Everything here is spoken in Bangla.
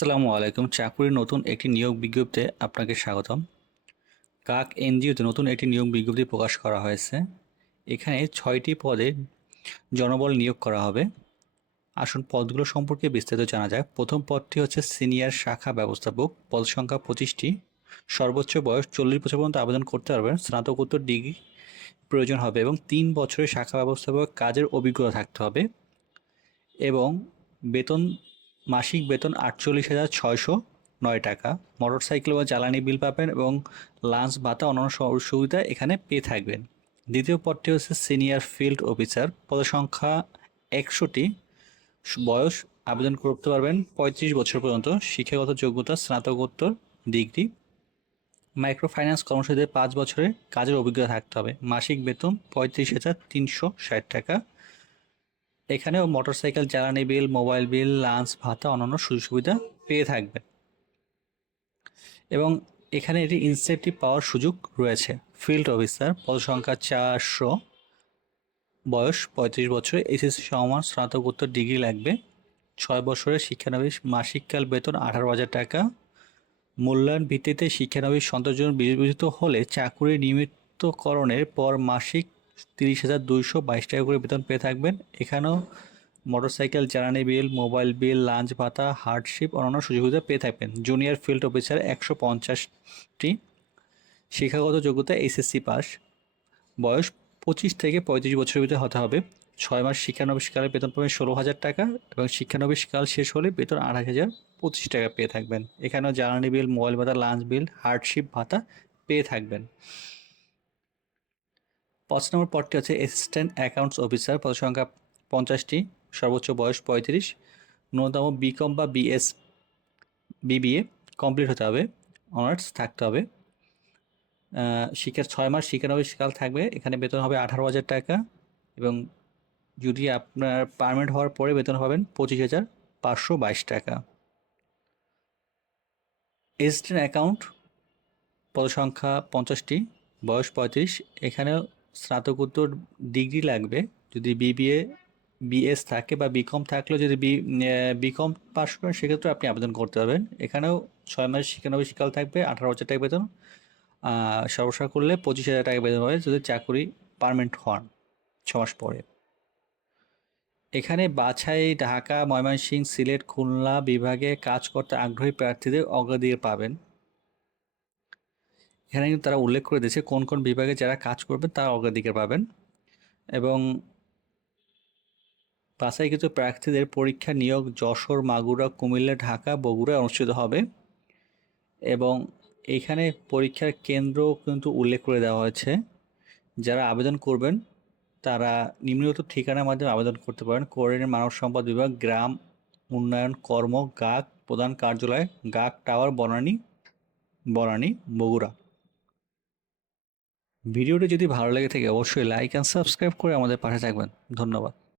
আসসালামু আলাইকুম। চাকুরির নতুন একটি নিয়োগ বিজ্ঞপ্তিতে আপনাকে স্বাগতম। কাক এনজিওতে নতুন একটি নিয়োগ বিজ্ঞপ্তি প্রকাশ করা হয়েছে। এখানে ছয়টি পদে জনবল নিয়োগ করা হবে। আসুন পদগুলো সম্পর্কে বিস্তারিত জানা যায় প্রথম পদটি হচ্ছে সিনিয়র শাখা ব্যবস্থাপক। পদ সংখ্যা পঁচিশটি। সর্বোচ্চ বয়স চল্লিশ বছর পর্যন্ত আবেদন করতে পারবেন। স্নাতকোত্তর ডিগ্রি প্রয়োজন হবে এবং তিন বছরের শাখা ব্যবস্থাপক কাজের অভিজ্ঞতা থাকতে হবে এবং বেতন মাসিক বেতন আটচল্লিশ হাজার ছয়শো নয় টাকা। মোটর সাইকেল বা জ্বালানি বিল পাবেন এবং লাঞ্চ ভাতা, অন্যান্য সুবিধা এখানে পেয়ে থাকবেন। দ্বিতীয় পদটি হচ্ছে সিনিয়র ফিল্ড অফিসার। পদসংখ্যা একশোটি। বয়স আবেদন করতে পারবেন পঁয়ত্রিশ বছর পর্যন্ত। শিক্ষাগত যোগ্যতা, স্নাতকোত্তর ডিগ্রি। মাইক্রো ফাইন্যান্স কর্মসূচিতে পাঁচ বছরের কাজের অভিজ্ঞতা থাকতে হবে। মাসিক বেতন পঁয়ত্রিশ হাজার তিনশো ষাট টাকা। এখানেও মোটরসাইকেল, জ্বালানি বিল, মোবাইল বিল, লাঞ্চ, ভাতা, অন্যান্য সুযোগ সুবিধা পেয়ে থাকবেন এবং এখানে এটি ইনসেন্টিভ পাওয়ার সুযোগ রয়েছে। ফিল্ড অফিসার পদসংখ্যা চারশো, বয়স পঁয়ত্রিশ বছর, এসএসসি সমান স্নাতকোত্তর ডিগ্রি লাগবে। ছয় বছরের শিক্ষানবিশ মাসিককাল বেতন আঠারো হাজার টাকা। মূল্যায়ন ভিত্তিতে শিক্ষানবিশ সন্তোষজন বিবেচিত হলে চাকুরি নিয়মিতকরণের পর মাসিক তিরিশ হাজার দুইশো বাইশ টাকা করে বেতন পেয়ে থাকবেন। এখানেও মোটরসাইকেল, জ্বালানি বিল, মোবাইল বিল, লাঞ্চ ভাতা, হার্ডশিপ অন্যান্য সুযোগ সুবিধা পেয়ে থাকবেন। জুনিয়র ফিল্ড অফিসার একশো পঞ্চাশটি। শিক্ষাগত যোগ্যতা এসএসসি পাস। বয়স পঁচিশ থেকে পঁয়ত্রিশ বছরের ভিতরে হতে হবে। ছয় মাস শিক্ষানবিশকালে বেতন পাবেন ষোলো হাজার টাকা এবং শিক্ষানবিশকাল শেষ হলে বেতন আড়াই হাজার পঁচিশ টাকা পেয়ে থাকবেন। এখানেও জ্বালানি বিল, মোবাইল ভাতা, লাঞ্চ বিল, হার্ডশিপ ভাতা পেয়ে থাকবেন। পাঁচ নম্বর পদটি হচ্ছে অ্যাসিস্ট্যান্ট অ্যাকাউন্টস অফিসার পদ সংখ্যা পঞ্চাশটি, সর্বোচ্চ বয়স পঁয়ত্রিশ, ন্যূনতম বিকম বা বিএস বিবিএ কমপ্লিট হতে হবে অনার্স থাকতে হবে। শিক্ষার ছয় মাস শিক্ষানবিশকাল থাকবে, এখানে বেতন হবে আঠারো হাজার টাকা এবং যদি আপনার পারমানেন্ট হওয়ার পরে বেতন পাবেন পঁচিশ হাজার পাঁচশো বাইশ টাকা। অ্যাসিস্ট্যান্ট অ্যাকাউন্ট পদসংখ্যা পঞ্চাশটি, বয়স পঁয়ত্রিশ, এখানেও স্নাতকোত্তর ডিগ্রি লাগবে, যদি বিবিএ বিএস থাকে বা বিকম থাকলেও যদি বি বিকম পাস করেন, সেক্ষেত্রে আপনি আবেদন করতে পারবেন। এখানেও ছয় মাস শিক্ষানবিশ শিকাল থাকবে, আঠারো হাজার টাকা বেতন। সর্বসা করলে পঁচিশ হাজার টাকা বেতন হবে যদি চাকুরি পারমানেন্ট হন ছ মাস পরে। এখানে বাছাই, ঢাকা, ময়মনসিংহ, সিলেট, খুলনা বিভাগে কাজ করতে আগ্রহী প্রার্থীদের অগ্রাধিকার পাবেন। এখানে কিন্তু তারা উল্লেখ করে দিয়েছে কোন কোন বিভাগে যারা কাজ করবেন তারা অগ্রাধিকার পাবেন। এবং বাছাইকৃত প্রার্থীদের পরীক্ষা নিয়োগ যশোর, মাগুরা, কুমিল্লা, ঢাকা, বগুড়ায় অনুষ্ঠিত হবে। এবং এইখানে পরীক্ষার কেন্দ্র কিন্তু উল্লেখ করে দেওয়া হয়েছে। যারা আবেদন করবেন, তারা নিম্নলিখিত ঠিকানার মাধ্যমে আবেদন করতে পারেন। কোরিয়ানের মানব সম্পদ বিভাগ, গ্রাম, উন্নয়ন, কর্ম গাক প্রধান কার্যালয় গাক টাওয়ার, বনানী বনানী, বগুড়া। ভিডিওটি যদি ভালো লেগে থাকে অবশ্যই লাইক অ্যান্ড সাবস্ক্রাইব করে আমাদের পাশে থাকবেন। ধন্যবাদ।